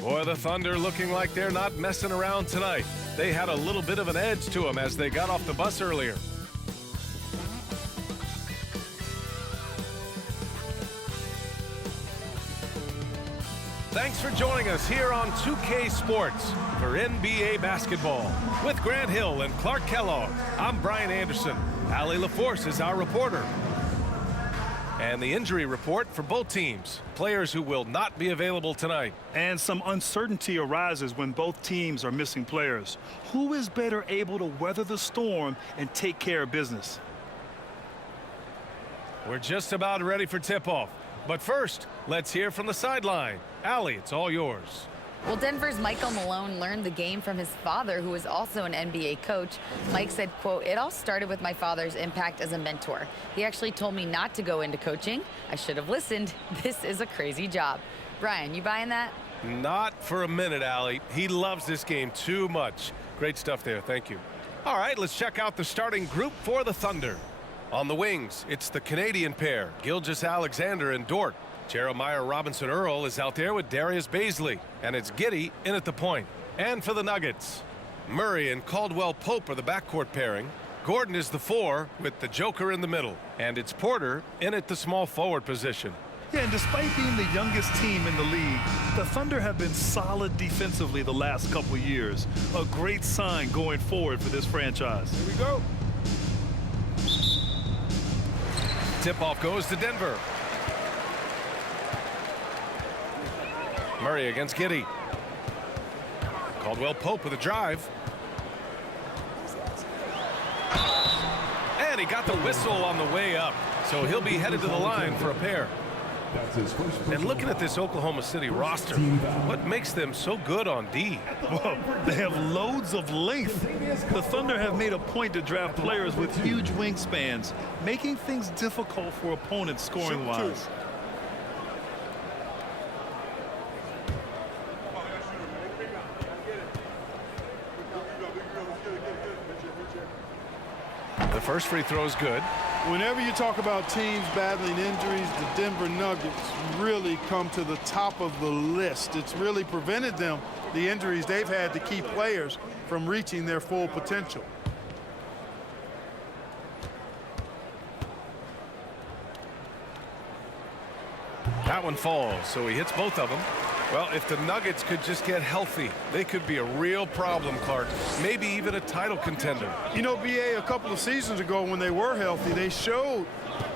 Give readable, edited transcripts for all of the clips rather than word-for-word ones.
Boy, the Thunder looking like they're not messing around tonight. They had a little bit of an edge to them as they got off the bus earlier. Thanks for joining us here on 2K Sports for NBA basketball. With Grant Hill and Clark Kellogg, I'm Brian Anderson. Allie LaForce is our reporter. And the injury report for both teams. Players who will not be available tonight. And some uncertainty arises when both teams are missing players. Who is better able to weather the storm and take care of business? We're just about ready for tip-off. But first, let's hear from the sideline. Allie, it's all yours. Well, Denver's Michael Malone learned the game from his father, who is also an NBA coach. Mike said, quote, "It all started with my father's impact as a mentor. He actually told me not to go into coaching. I should have listened. This is a crazy job." Brian, you buying that? Not for a minute, Allie. He loves this game too much. Great stuff there. Thank you. All right, let's check out the starting group for the Thunder. On the wings, it's the Canadian pair, Gilgeous-Alexander and Dort. Jeremiah Robinson-Earl is out there with Darius Bazley, and it's Giddey in at the point. And for the Nuggets, Murray and Caldwell-Pope are the backcourt pairing. Gordon is the 4 with the Joker in the middle, and it's Porter in at the small forward position. Yeah, and despite being the youngest team in the league, the Thunder have been solid defensively the last couple years. A great sign going forward for this franchise. Here we go. Tip-off goes to Denver. Murray against Giddey. Caldwell-Pope with a drive. And he got the whistle on the way up, so he'll be headed to the line for a pair. And looking at this Oklahoma City roster, what makes them so good on D? Well, they have loads of length. The Thunder have made a point to draft players with huge wingspans, making things difficult for opponents scoring-wise. The first free throw is good. Whenever you talk about teams battling injuries, the Denver Nuggets really come to the top of the list. It's really prevented them, the injuries they've had to keep players from reaching their full potential. That one falls, so he hits both of them. Well, if the Nuggets could just get healthy, they could be a real problem, Clark. Maybe even a title contender. You know, B.A., a couple of seasons ago when they were healthy, they showed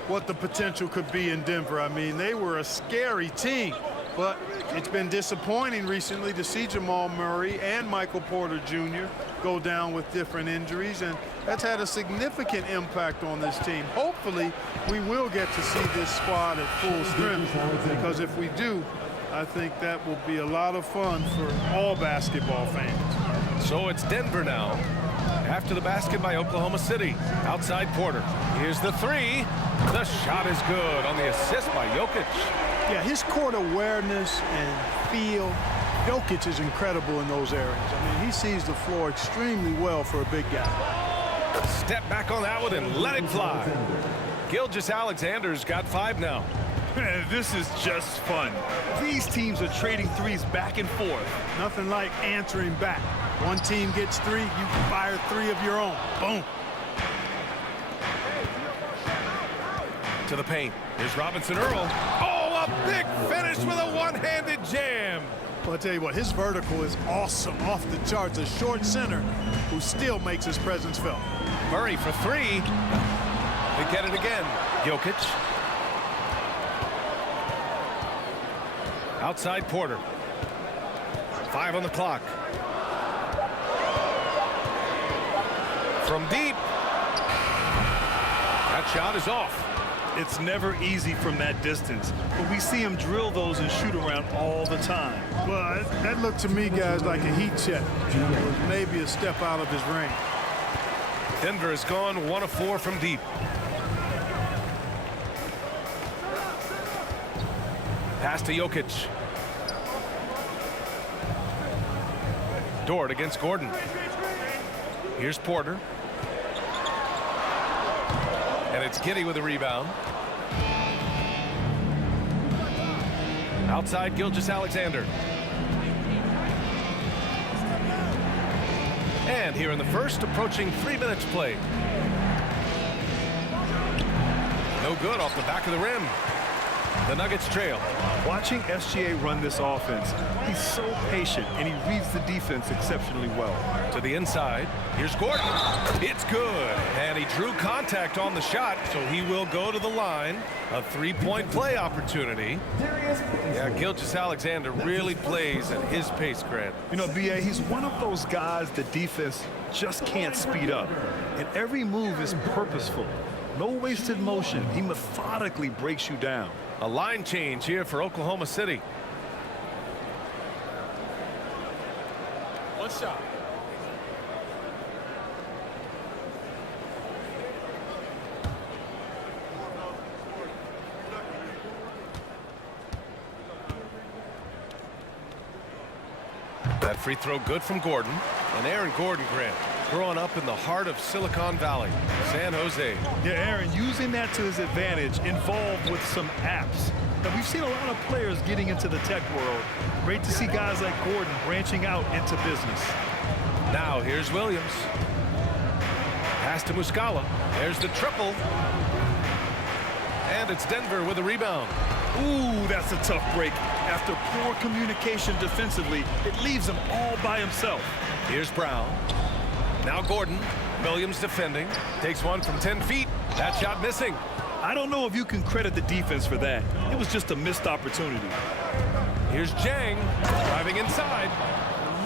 what the potential could be in Denver. I mean, they were a scary team. But it's been disappointing recently to see Jamal Murray and Michael Porter Jr. go down with different injuries, and that's had a significant impact on this team. Hopefully, we will get to see this squad at full strength, because if we do, I think that will be a lot of fun for all basketball fans. So it's Denver now. After the basket by Oklahoma City. Outside Porter. Here's the 3. The shot is good on the assist by Jokic. Yeah, his court awareness and feel, Jokic is incredible in those areas. I mean, he sees the floor extremely well for a big guy. Step back on that one and let it fly. Gilgeous-Alexander's got 5 now. This is just fun. These teams are trading threes back and forth. Nothing like answering back. One team gets 3, you fire 3 of your own. Boom. To the paint. Here's Robinson-Earl. Oh, a big finish with a one-handed jam. Well, I'll tell you what, his vertical is awesome, off the charts. A short center who still makes his presence felt. Murray for 3. They get it again. Jokic. Outside Porter. 5 on the clock. From deep. That shot is off. It's never easy from that distance, but we see him drill those and shoot around all the time. Well, that looked to me, guys, like a heat check. It was maybe a step out of his range. Denver has gone 1 of 4 from deep. Pass to Jokic. Dort against Gordon. Here's Porter. And it's Giddey with a rebound. Outside Gilgeous-Alexander. And here in the first, approaching 3 minutes played. No good off the back of the rim. The Nuggets trail. Watching SGA run this offense, he's so patient and he reads the defense exceptionally well. To the inside. Here's Gordon. It's good. And he drew contact on the shot, so he will go to the line. A three-point play opportunity. Yeah, Gilgeous-Alexander really plays at his pace, Grant. You know, B.A., he's one of those guys the defense just can't speed up. And every move is purposeful. No wasted motion. He methodically breaks you down. A line change here for Oklahoma City. One shot. That free throw good from Gordon. And Aaron Gordon, Grant, growing up in the heart of Silicon Valley, San Jose. Yeah, Aaron, using that to his advantage, involved with some apps. Now, we've seen a lot of players getting into the tech world. Great to see guys like Gordon branching out into business. Now here's Williams. Pass to Muscala. There's the triple. And it's Denver with a rebound. Ooh, that's a tough break. After poor communication defensively, it leaves him all by himself. Here's Brown. Now Gordon. Williams defending. Takes one from 10 feet. That shot missing. I don't know if you can credit the defense for that. It was just a missed opportunity. Here's Jang driving inside.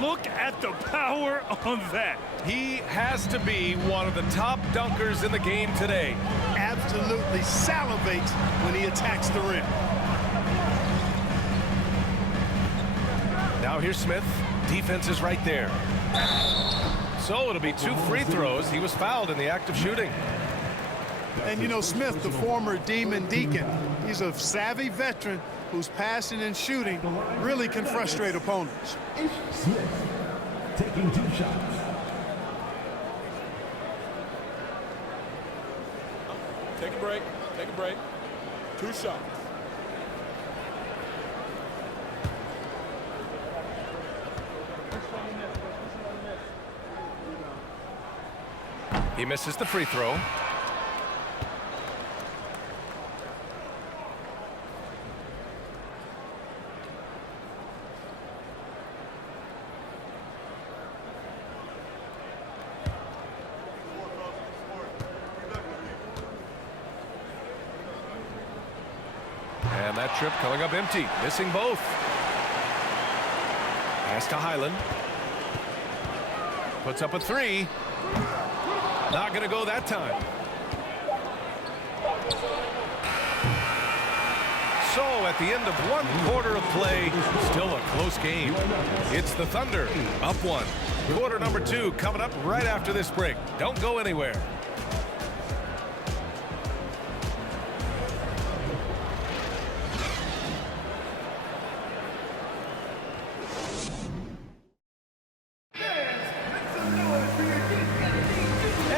Look at the power on that. He has to be one of the top dunkers in the game today. Absolutely salivates when he attacks the rim. Now here's Smith. Defense is right there. So it'll be 2 free throws. He was fouled in the act of shooting. And you know, Smith, the former Demon Deacon, he's a savvy veteran whose passing and shooting really can frustrate opponents. Smith taking 2 shots. Take a break. Take a break. 2 shots. He misses the free throw. And that trip coming up empty, missing both. Pass to Highland. Puts up a 3. Not going to go that time. So at the end of 1 quarter of play, still a close game. It's the Thunder up 1. Quarter number 2 coming up right after this break. Don't go anywhere.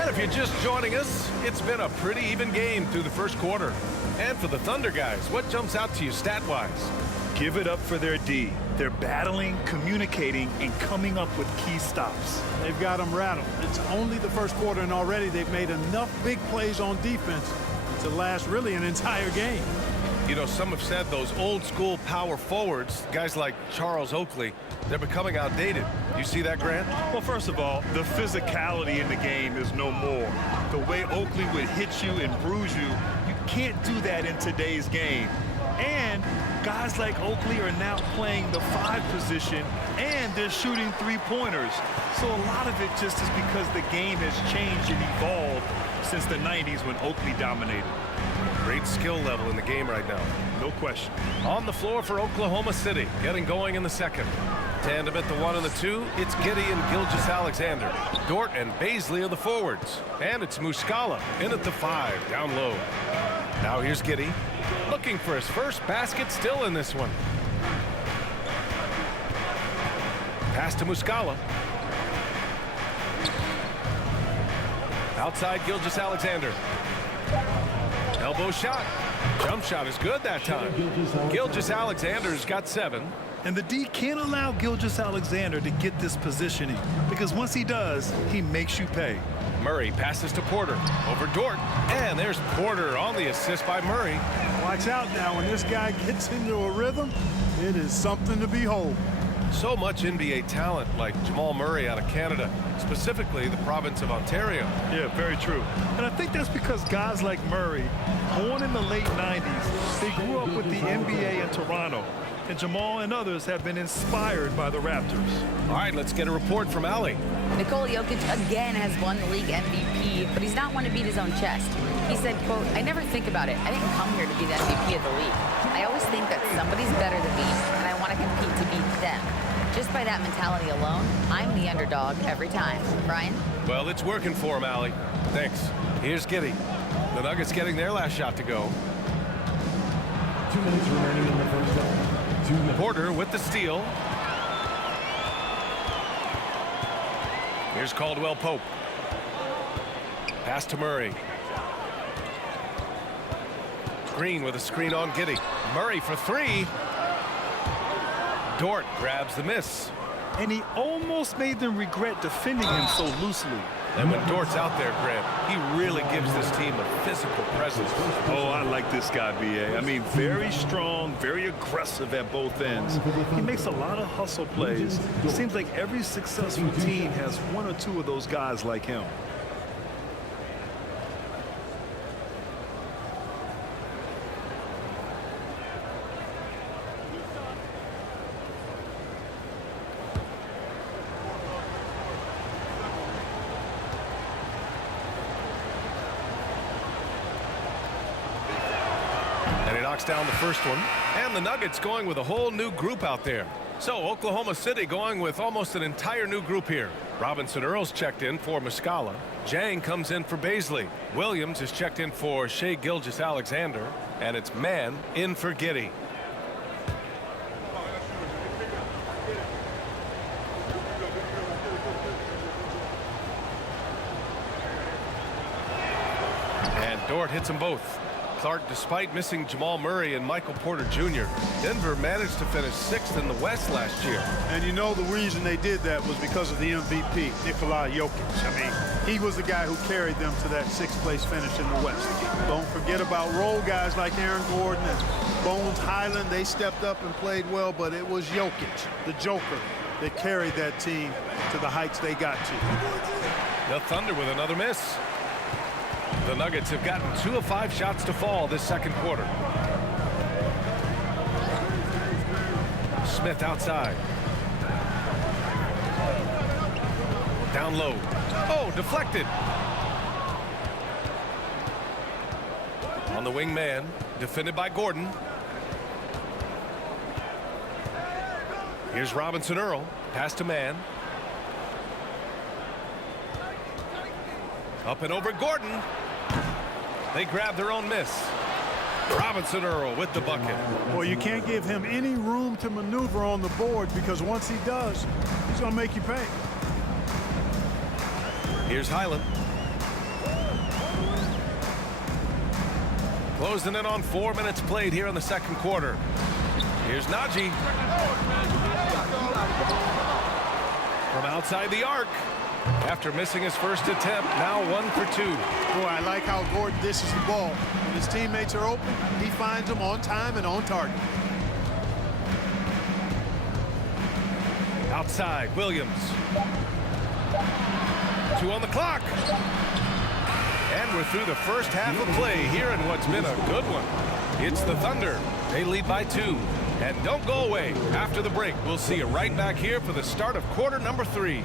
If you're just joining us, it's been a pretty even game through the first quarter. And for the Thunder guys, what jumps out to you stat-wise? Give it up for their D. They're battling, communicating, and coming up with key stops. They've got them rattled. It's only the first quarter, and already they've made enough big plays on defense to last really an entire game. You know, some have said those old-school power forwards, guys like Charles Oakley, they're becoming outdated. You see that, Grant? Well, first of all, the physicality in the game is no more. The way Oakley would hit you and bruise you, you can't do that in today's game. And guys like Oakley are now playing the 5 position, and they're shooting 3-pointers. So a lot of it just is because the game has changed and evolved since the 90s when Oakley dominated. Great skill level in the game right now. No question. On the floor for Oklahoma City, getting going in the second. Tandem at the 1 and the 2, it's Giddey and Gilgeous-Alexander. Dort and Baisley are the forwards. And it's Muscala in at the 5, down low. Now here's Giddey, looking for his first basket still in this one. Pass to Muscala. Outside Gilgeous-Alexander. Elbow shot. Jump shot is good that time. Gilgeous-Alexander's got 7. And the D can't allow Gilgeous-Alexander to get this positioning because once he does, he makes you pay. Murray passes to Porter. Over Dort. And there's Porter on the assist by Murray. Watch out now. When this guy gets into a rhythm, it is something to behold. So much NBA talent like Jamal Murray out of Canada, specifically the province of Ontario. Yeah, very true. And I think that's because guys like Murray, born in the late 90s, they grew up with the NBA in Toronto. And Jamal and others have been inspired by the Raptors. All right, let's get a report from Allie. Nikola Jokic again has won the league MVP, but he's not one to beat his own chest. He said, quote, "I never think about it. I didn't come here to be the MVP of the league. I always think that somebody's better than me, and I want to compete to beat them. Just by that mentality alone, I'm the underdog every time." Brian? Well, it's working for him, Allie. Thanks. Here's Giddey. The Nuggets getting their last shot to go. 2 minutes remaining in the first half. Porter with the steal. Here's Caldwell Pope. Pass to Murray. Green with a screen on Giddey. Murray for three. Dort grabs the miss. And he almost made them regret defending him so loosely. And when Dort's out there, Grant, he really gives this team a physical presence. Oh, I like this guy, B.A. I mean, very strong, very aggressive at both ends. He makes a lot of hustle plays. It seems like every successful team has one or two of those guys like him. Down the first one, and the Nuggets going with a whole new group out there. So Oklahoma City going with almost an entire new group here. Robinson Earls checked in for Muscala. Jang comes in for Baisley. Williams is checked in for Shai Gilgeous-Alexander, and it's Mann in for Giddey. And Dort hits them both. Clark, despite missing Jamal Murray and Michael Porter Jr., Denver managed to finish 6th in the West last year. And you know the reason they did that was because of the MVP, Nikola Jokic. I mean, he was the guy who carried them to that 6th place finish in the West. Don't forget about role guys like Aaron Gordon and Bones Highland. They stepped up and played well, but it was Jokic, the Joker, that carried that team to the heights they got to. The Thunder with another miss. The Nuggets have gotten 2 of 5 shots to fall this second quarter. Smith outside. Down low. Oh, deflected. On the wing man, defended by Gordon. Here's Robinson Earl. Pass to Mann. Up and over Gordon. They grab their own miss. Robinson Earl with the bucket. Well, you can't give him any room to maneuver on the board because once he does, he's going to make you pay. Here's Highland. Closing in on 4 minutes played here in the second quarter. Here's Najee. From outside the arc. After missing his first attempt, now 1 for 2. Boy, I like how Gordon dishes the ball. When his teammates are open, he finds them on time and on target. Outside, Williams. 2 on the clock. And we're through the first half of play here in what's been a good one. It's the Thunder. They lead by 2. And don't go away. After the break, we'll see you right back here for the start of quarter number 3.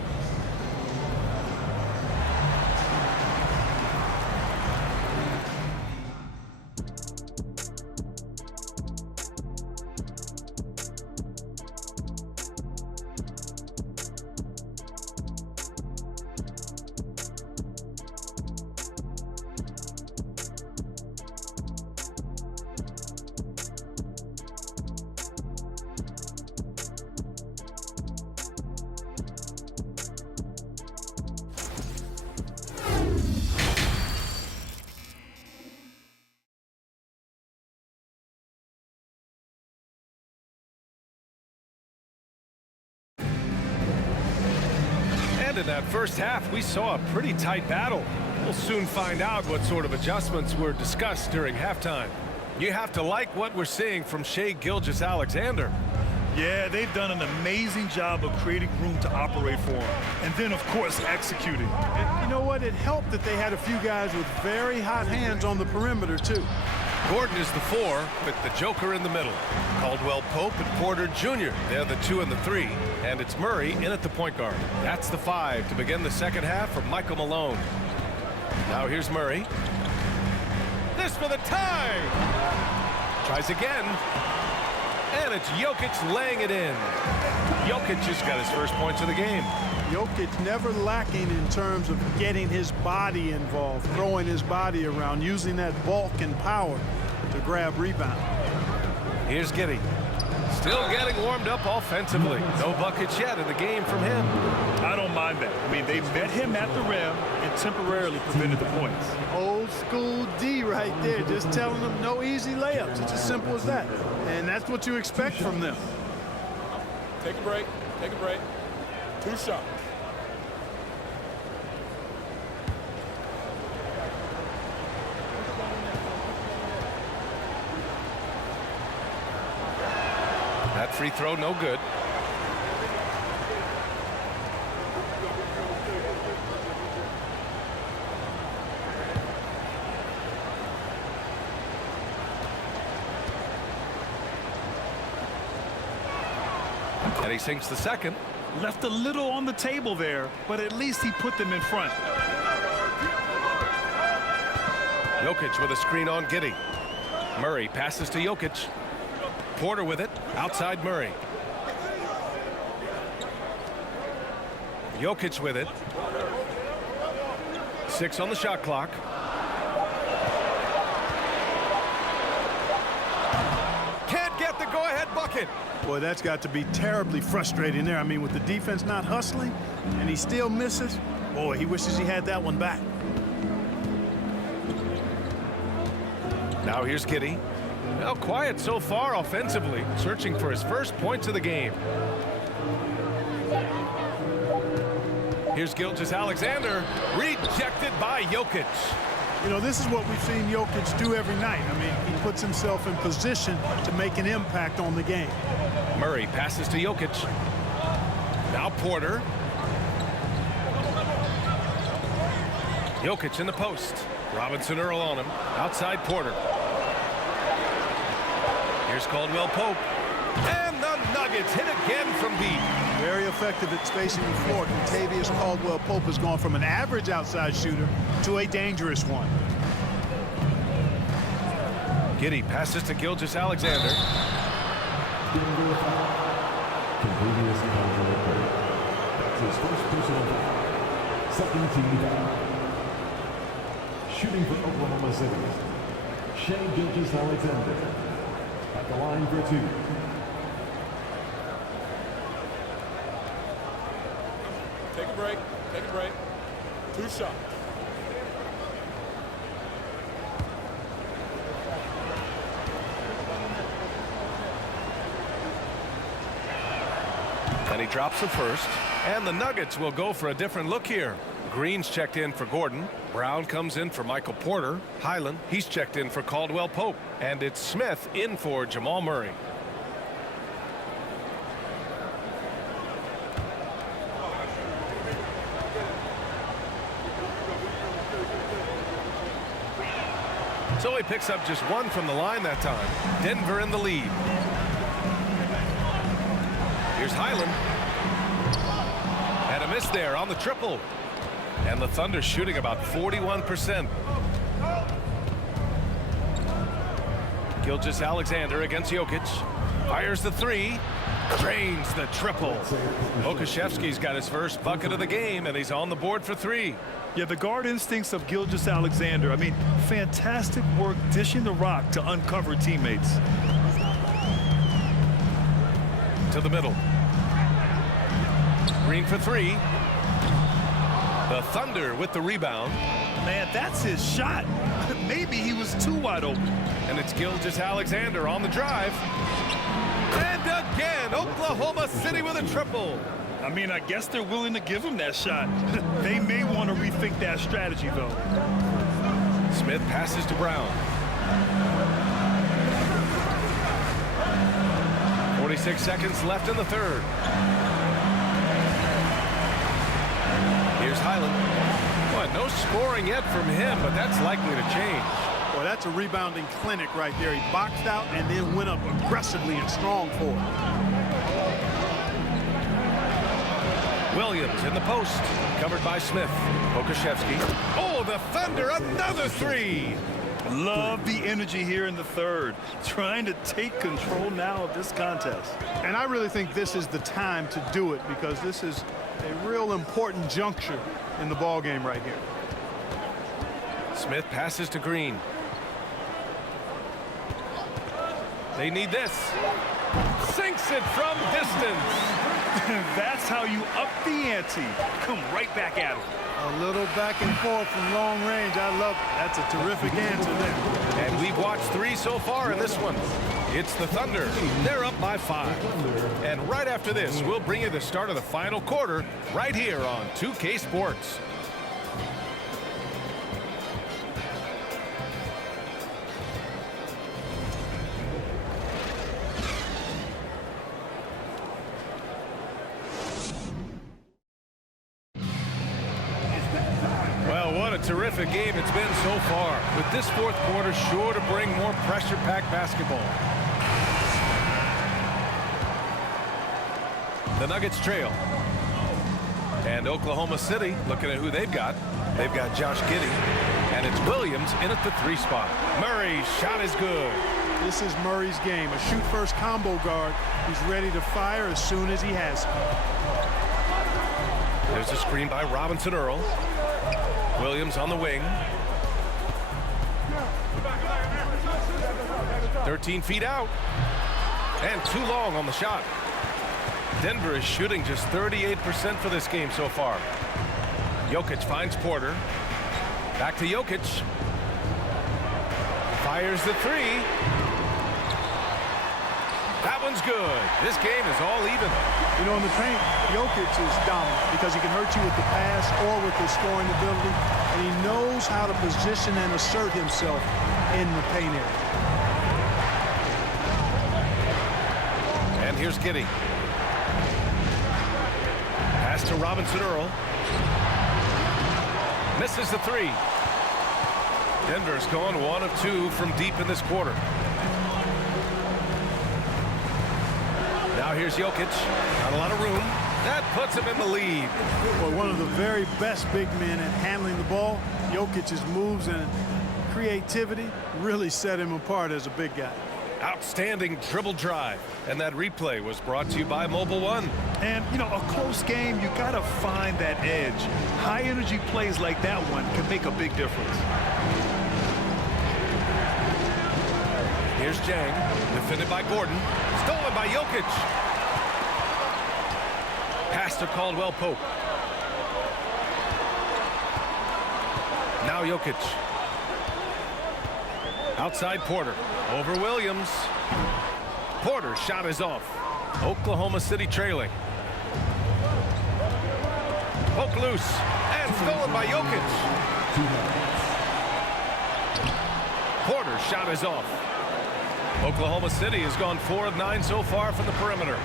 said, in that first half, we saw a pretty tight battle. We'll soon find out what sort of adjustments were discussed during halftime. You have to like what we're seeing from Shai Gilgeous-Alexander. Yeah, they've done an amazing job of creating room to operate for him. And then, of course, executing. And you know what? It helped that they had a few guys with very hot hands on the perimeter, too. Gordon is the 4 with the Joker in the middle. Caldwell Pope and Porter Jr. They're the 2 and the 3. And it's Murray in at the point guard. That's the 5 to begin the second half for Michael Malone. Now here's Murray. This for the tie. Tries again. And it's Jokic laying it in. Jokic just got his first points of the game. Jokic never lacking in terms of getting his body involved, throwing his body around, using that bulk and power to grab rebound. Here's Giddey. Still getting warmed up offensively. No buckets yet in the game from him. I don't mind that. I mean, they met him at the rim and temporarily prevented the points. Old school D right there, just telling them no easy layups. It's as simple as that. And that's what you expect from them. Take a break. Take a break. 2 shots. That free throw no good. And he sinks the second. Left a little on the table there, but at least he put them in front. Jokic with a screen on Giddey. Murray passes to Jokic. Porter with it. Outside Murray. Jokic with it. 6 on the shot clock. Can't get the go-ahead bucket. Boy, that's got to be terribly frustrating there. I mean, with the defense not hustling and he still misses, boy, he wishes he had that one back. Now here's Giddey. Well, quiet so far offensively, searching for his first points of the game. Here's Gilgeous-Alexander, rejected by Jokic. You know, this is what we've seen Jokic do every night. I mean, he puts himself in position to make an impact on the game. Murray passes to Jokic. Now Porter. Jokic in the post. Robinson Earl on him. Outside Porter. Here's Caldwell Pope. And the Nuggets hit again from deep. Very effective at spacing the floor. Contavious Caldwell Pope has gone from an average outside shooter to a dangerous one. Giddey passes to Gilgeous-Alexander. Contavious Caldwell Pope. That's his first personal foul. Second team foul. Shooting for Oklahoma City, Shai Gilgeous-Alexander at the line for 2. Take a break. Take a break. 2 shots. And he drops the first. And the Nuggets will go for a different look here. Green's checked in for Gordon. Brown comes in for Michael Porter. Highland, he's checked in for Caldwell Pope. And it's Smith in for Jamal Murray. So he picks up just 1 from the line that time. Denver in the lead. Here's Highland. And a miss there on the triple. And the Thunder shooting about 41%. Gilgeous-Alexander against Jokic. Fires the 3. Drains the triple. Okashevsky's got his first bucket of the game, and he's on the board for 3. Yeah, the guard instincts of Gilgeous-Alexander. I mean, fantastic work dishing the rock to uncover teammates. To the middle. Green for 3. The Thunder with the rebound. Man, that's his shot. Maybe he was too wide open. And it's Gilgeous-Alexander on the drive. And again, Oklahoma City with a triple. I mean, I guess they're willing to give him that shot. They may want to rethink that strategy, though. Smith passes to Brown. 46 seconds left in the third. Here's Highland. Boy, no scoring yet from him, but that's likely to change. Well, that's a rebounding clinic right there. He boxed out and then went up aggressively and strong for it. Williams in the post, covered by Smith. Okashevsky. Oh, the Thunder, another three. Love the energy here in the third. Trying to take control now of this contest. And I really think this is the time to do it because this is a real important juncture in the ball game right here. Smith passes to Green. They need this. Sinks it from distance. That's how you up the ante. Come right back at him. A little back and forth from long range. I love it. That's a terrific answer there. And we've watched 3 so far in this one. It's the Thunder. They're up by 5. And right after this, we'll bring you the start of the final quarter right here on 2K Sports. Terrific game it's been so far, with this fourth quarter sure to bring more pressure-packed basketball. The Nuggets trail. And Oklahoma City, looking at who they've got. They've got Josh Giddey, and it's Williams in at the 3 spot. Murray's shot is good. This is Murray's game, a shoot-first combo guard who's ready to fire as soon as he has it. There's a screen by Robinson Earl. Williams on the wing. 13 feet out. And too long on the shot. Denver is shooting just 38% for this game so far. Jokic finds Porter. Back to Jokic. Fires the 3. That one's good. This game is all even. You know, in the paint, Jokic is dominant because he can hurt you with the pass or with his scoring ability, and he knows how to position and assert himself in the paint area. And here's Giddey. Pass to Robinson Earl. Misses the 3. Denver's going 1 of 2 from deep in this quarter. Now here's Jokic. Not a lot of room. That puts him in the lead. Well, one of the very best big men at handling the ball. Jokic's moves and creativity really set him apart as a big guy. Outstanding dribble drive. And that replay was brought to you by Mobile One. And, you know, a close game, you got to find that edge. High-energy plays like that one can make a big difference. Here's Jang, defended by Gordon. Stolen by Jokic. Pass to Caldwell Pope. Now Jokic. Outside Porter. Over Williams. Porter's shot is off. Oklahoma City trailing. Poke loose. And stolen by Jokic. Porter's shot is off. Oklahoma City has gone 4 of 9 so far from the perimeter.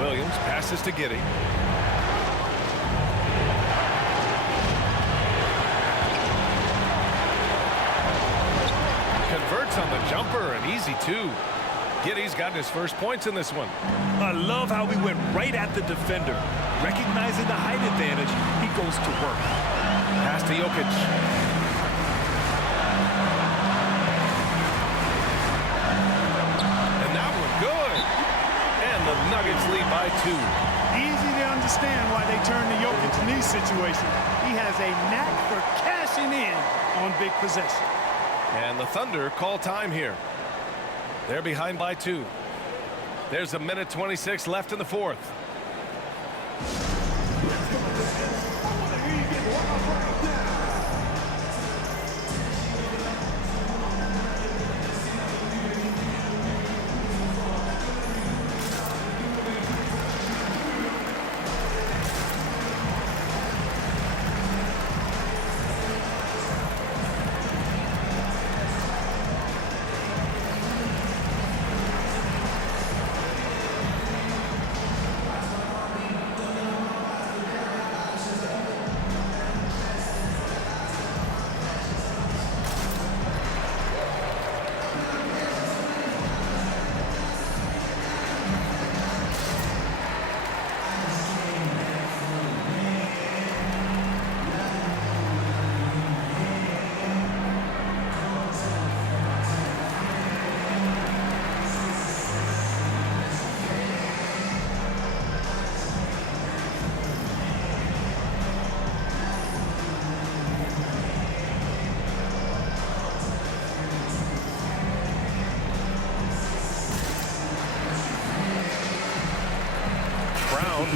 Williams passes to Giddey. Converts on the jumper, and easy too. Giddey's gotten his first points in this one. I love how we went right at the defender. Recognizing the height advantage, he goes to work. Pass to Jokic. The Nuggets lead by 2. Easy to understand why they turn to Jokic in these situations. He has a knack for cashing in on big possession. And the Thunder call time here. They're behind by 2. There's 1:26 left in the fourth.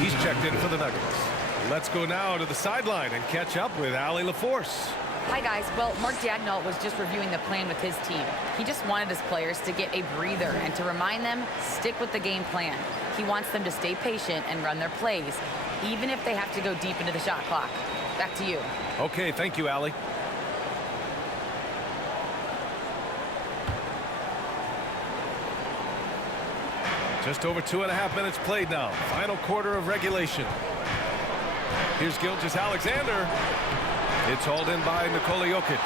He's checked in for the Nuggets. Let's go now to the sideline and catch up with Allie LaForce. Hi, guys. Well, Mark Dagnall was just reviewing the plan with his team. He just wanted his players to get a breather and to remind them, stick with the game plan. He wants them to stay patient and run their plays, even if they have to go deep into the shot clock. Back to you. Okay, thank you, Allie. Just over 2.5 minutes played now. Final quarter of regulation. Here's Gilgeous-Alexander. It's hauled in by Nikola Jokic.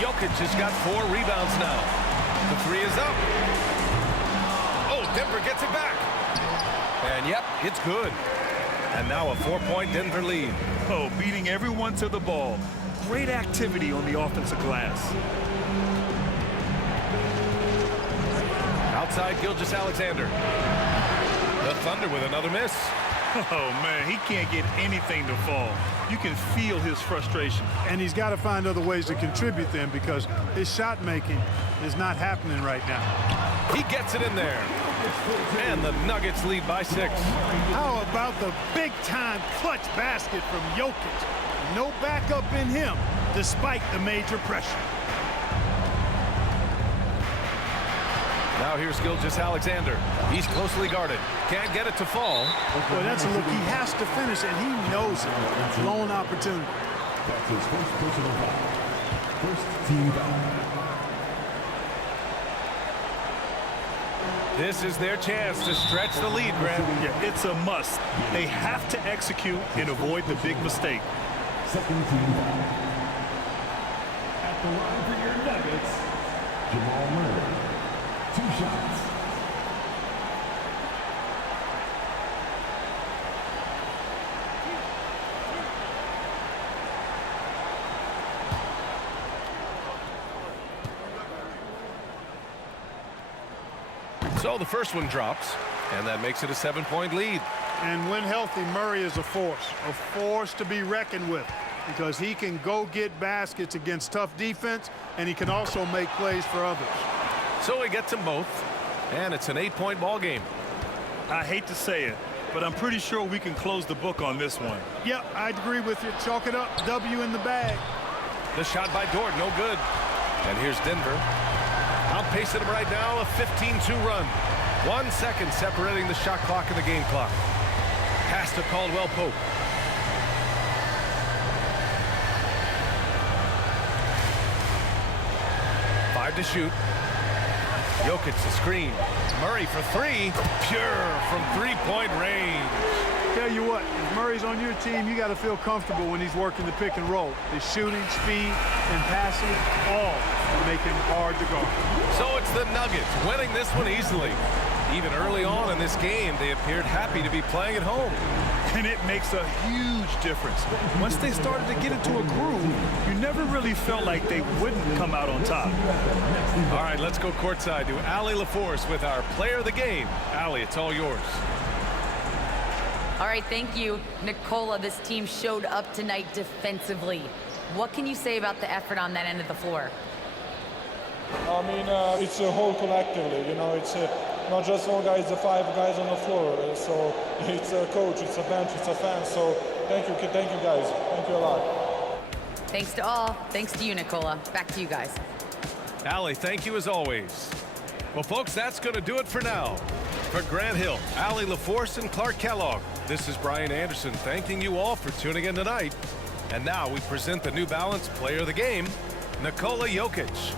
Jokic has got 4 rebounds now. The 3 is up. Oh, Denver gets it back. And yep, it's good. And now a 4-point Denver lead. Oh, beating everyone to the ball. Great activity on the offensive glass. Outside Gilgeous-Alexander. The Thunder with another miss. Oh, man, he can't get anything to fall. You can feel his frustration. And he's got to find other ways to contribute then because his shot making is not happening right now. He gets it in there. And the Nuggets lead by 6. How about the big-time clutch basket from Jokic? No backup in him, despite the major pressure. Now here's Gilgeous-Alexander. He's closely guarded. Can't get it to fall. Boy, that's a look he has to finish, and he knows it. Lone opportunity. That's his first personal foul. First team foul. This is their chance to stretch the lead, Grant. Yeah, it's a must. They have to execute and avoid the big mistake. Second team foul. At the line for your Nuggets, Jamal Murray. 2 shots. So the first one drops, and that makes it a 7-point lead. And when healthy, Murray is a force to be reckoned with because he can go get baskets against tough defense, and he can also make plays for others. So he gets them both, and it's an 8-point ball game. I hate to say it, but I'm pretty sure we can close the book on this one. Yep, I'd agree with you. Chalk it up. W in the bag. The shot by Dort, no good. And here's Denver. Outpacing him right now, a 15-2 run. 1 second separating the shot clock and the game clock. Pass to Caldwell Pope. Five to shoot. Jokic the screen. Murray for 3. Pure from 3-point range. Tell you what, if Murray's on your team, you got to feel comfortable when he's working the pick and roll. His shooting, speed, and passing all make him hard to guard. So it's the Nuggets winning this one easily. Even early on in this game, they appeared happy to be playing at home. And it makes a huge difference. Once they started to get into a groove, you never really felt like they wouldn't come out on top. All right, let's go courtside to Allie LaForce with our player of the game. Allie, it's all yours. All right, thank you. Nikola, this team showed up tonight defensively. What can you say about the effort on that end of the floor? I mean, it's a whole collectively, you know, it's not just one guy, it's the 5 guys on the floor. So it's a coach, it's a bench, it's a fan. So thank you guys. Thank you a lot. Thanks to all. Thanks to you, Nikola. Back to you guys. Allie, thank you as always. Well, folks, that's going to do it for now. For Grant Hill, Allie LaForce, and Clark Kellogg, this is Brian Anderson thanking you all for tuning in tonight. And now we present the New Balance Player of the Game, Nikola Jokic.